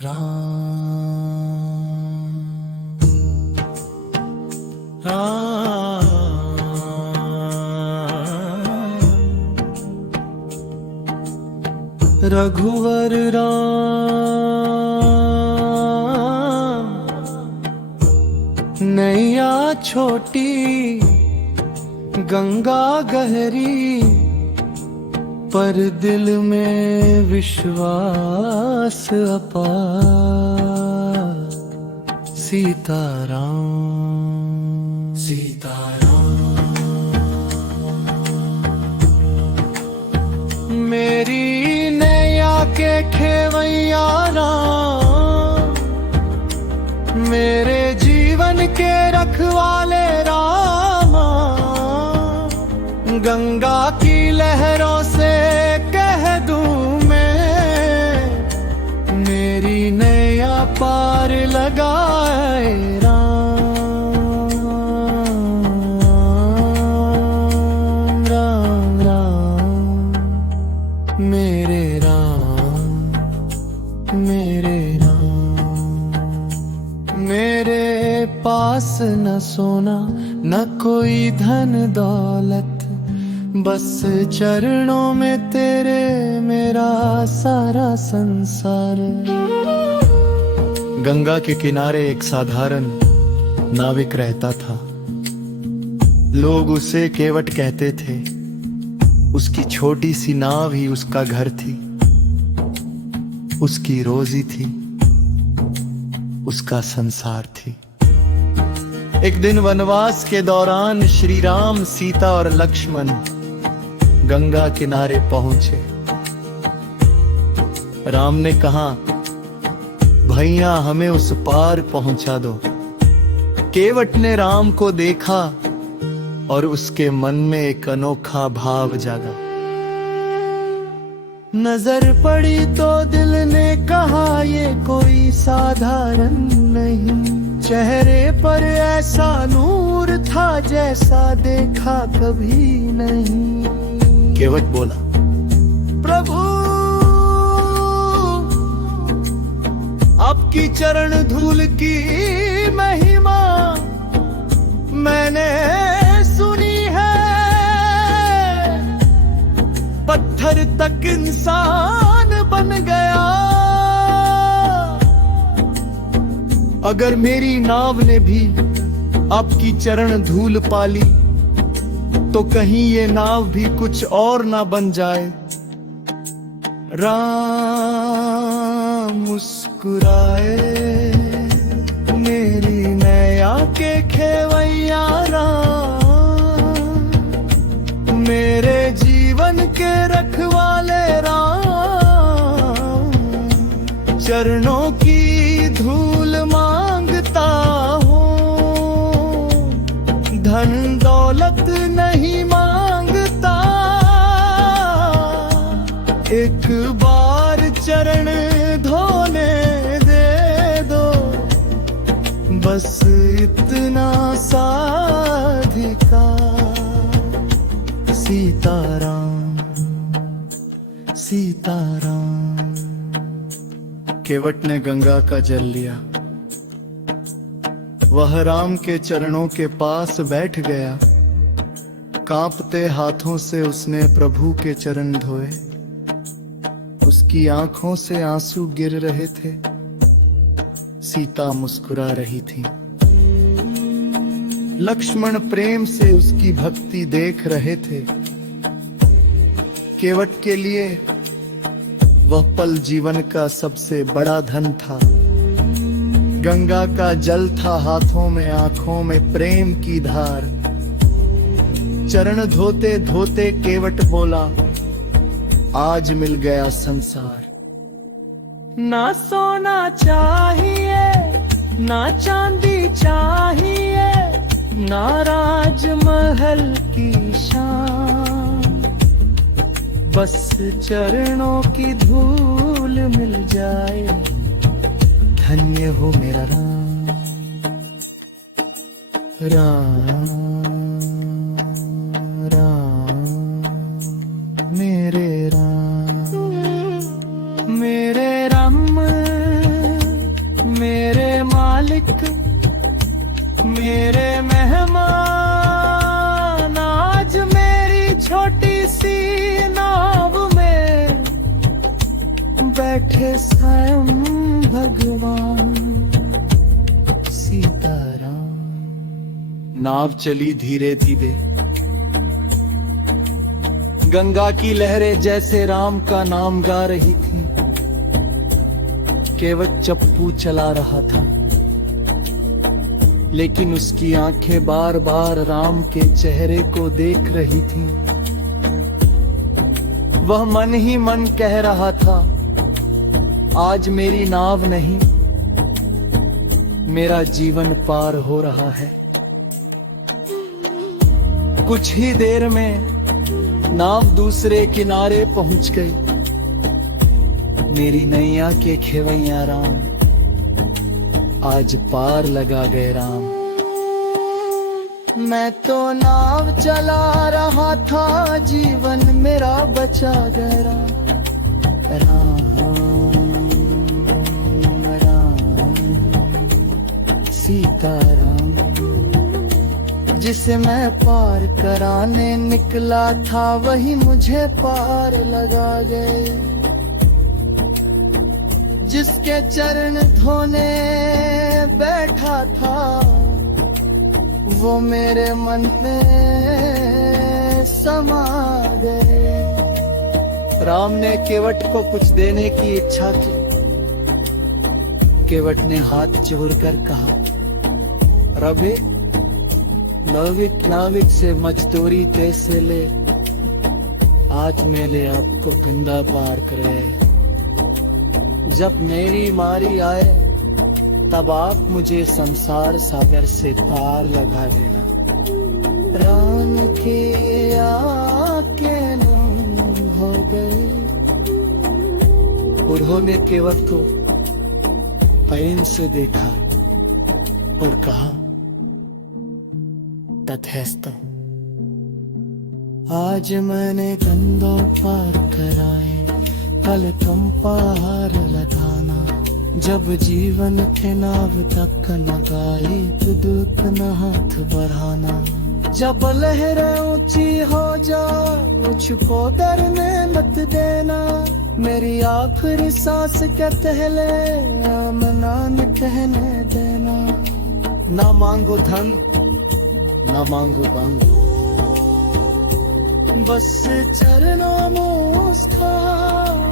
राम राम रघुवर राम नैया छोटी गंगा गहरी पर दिल में विश्वास अपार। सीताराम सीताराम मेरी नैया के खेवैया राम, मेरे जीवन के रखवाले रामा। गंगा की लहरों से कह दूं मैं, मेरी नैया पार लगाए राम राम राम मेरे राम मेरे राम। मेरे पास न सोना न कोई धन दौलत, बस चरणों में तेरे मेरा सारा संसार। गंगा के किनारे एक साधारण नाविक रहता था। लोग उसे केवट कहते थे। उसकी छोटी सी नाव ही उसका घर थी, उसकी रोजी थी, उसका संसार थी। एक दिन वनवास के दौरान श्री राम, सीता और लक्ष्मण गंगा किनारे पहुंचे। राम ने कहा, भैया हमें उस पार पहुंचा दो। केवट ने राम को देखा और उसके मन में एक अनोखा भाव जागा। नजर पड़ी तो दिल ने कहा, ये कोई साधारण नहीं। चेहरे पर ऐसा नूर था जैसा देखा कभी नहीं। केवट बोला, प्रभु आपकी चरण धूल की महिमा मैंने सुनी है। पत्थर तक इंसान बन गया। अगर मेरी नाव ने भी आपकी चरण धूल पाली, तो कहीं ये नाव भी कुछ और ना बन जाए। राम मुस्कुराए, मेरी नैया के खेवैया राम, मेरे जीवन के रखवाले राम। चरणों की धूल मांगता हूँ, धन दौलत नहीं मांगता। एक बार चरण धोने दे दो, बस इतना सा अधिकार। सीताराम सीताराम। केवट ने गंगा का जल लिया। वह राम के चरणों के पास बैठ गया। कांपते हाथों से उसने प्रभु के चरण धोए। उसकी आंखों से आंसू गिर रहे थे। सीता मुस्कुरा रही थी। लक्ष्मण प्रेम से उसकी भक्ति देख रहे थे। केवट के लिए वह पल जीवन का सबसे बड़ा धन था। गंगा का जल था हाथों में, आंखों में प्रेम की धार। चरण धोते धोते केवट बोला, आज मिल गया संसार। ना सोना चाहिए, ना चांदी चाहिए, ना राजमहल की शान। बस चरणों की धूल मिल जाए, धन्य हो मेरा राम राम राम मेरे राम मालिक मेरे मेहमान, आज मेरी छोटी सी नाव में बैठे स्वयं भगवान सीताराम। नाव चली धीरे धीरे, गंगा की लहरें जैसे राम का नाम गा रही थी। केवट चप्पू चला रहा था, लेकिन उसकी आंखें बार बार राम के चेहरे को देख रही थीं। वह मन ही मन कह रहा था, आज मेरी नाव नहीं, मेरा जीवन पार हो रहा है। कुछ ही देर में नाव दूसरे किनारे पहुंच गई। मेरी नैया के खेवैया राम, आज पार लगा गए राम। मैं तो नाव चला रहा था, जीवन मेरा बचा गया राम। राम सीताराम, जिसे मैं पार कराने निकला था, वही मुझे पार लगा गए। जिसके चरण धोने बैठा था, वो मेरे मन में समा गए। राम ने केवट को कुछ देने की इच्छा की। केवट ने हाथ जोड़कर कहा, रबे नाविक नाविक से मजदूरी कैसे ले, आज मेले आपको गंगा पार करे। जब मेरी मारी आए, तब आप मुझे संसार सागर से पार लगा देना। राम के आके हो गए। उन्होंने केवट को प्रेम से देखा और कहा, तथैस्तु। आज मैंने गंगा पार कराए, कल तुम पार लगाना। जब जीवन के नाव तक न गाए, तो दुख न हाथ बढ़ाना। जब लहरें ऊंची हो जाओ, मुझको डरने मत देना। मेरी आखिरी सांस के पहले आमना न कहने देना। ना मांगो धन, ना मांगो दंग, बस चरणों में मुस्कान।